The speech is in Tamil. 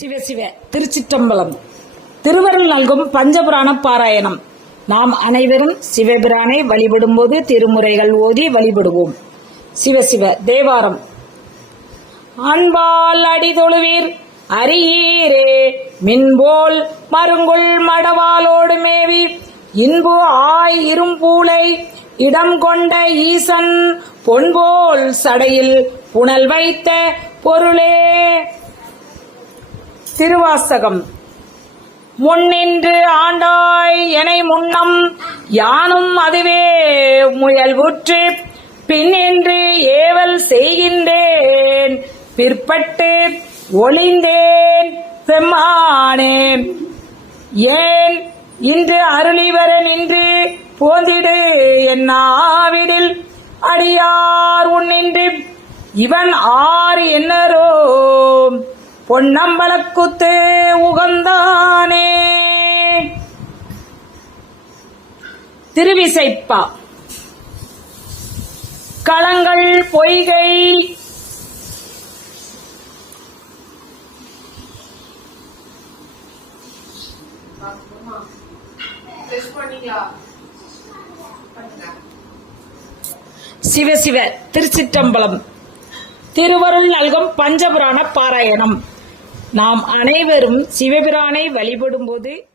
சிவ சிவ திருச்சிற்றம்பலம். திருவருள் நல்கும் பஞ்சபுராண பாராயணம். நாம் அனைவரும் சிவபிரானை வழிபடும்போது திருமுறைகள் ஓதி வழிபடுவோம். சிவ சிவ தேவாரம். அன்பால் அடிதொழுவீர் அரியீரே மின்போல் மருங்குள் மடவாலோடு மேவி இன்பு ஆய் இரும்பூளை இடம் கொண்ட ஈசன் பொன்போல் சடையில் புனல் வைத்த பொருளே. திருவாசகம். முன்னின்று ஆண்டாய் எனை முன்னம் யானும் அதுவே முயல்வுற்று பின்னின்று ஏவல் செய்கின்றேன் பிற்பட்டு ஒளிந்தேன் பெம்மானே. ஏன் இன்று அருளிவர நின்று போந்திடு என்னாவிடில் அடியார் உன்னின்று இவன் ஆறு என்னரோ பொன்னம்பலக்குத்தே உகந்தானே. திருவிசைப்பா. களங்கள் பொய்கை சிவ சிவ திருச்சிற்றம்பலம். திருவருள் நல்கும் பஞ்சபுராண பாராயணம். நாம் அனைவரும் சிவபிரானை வழிபடும் போது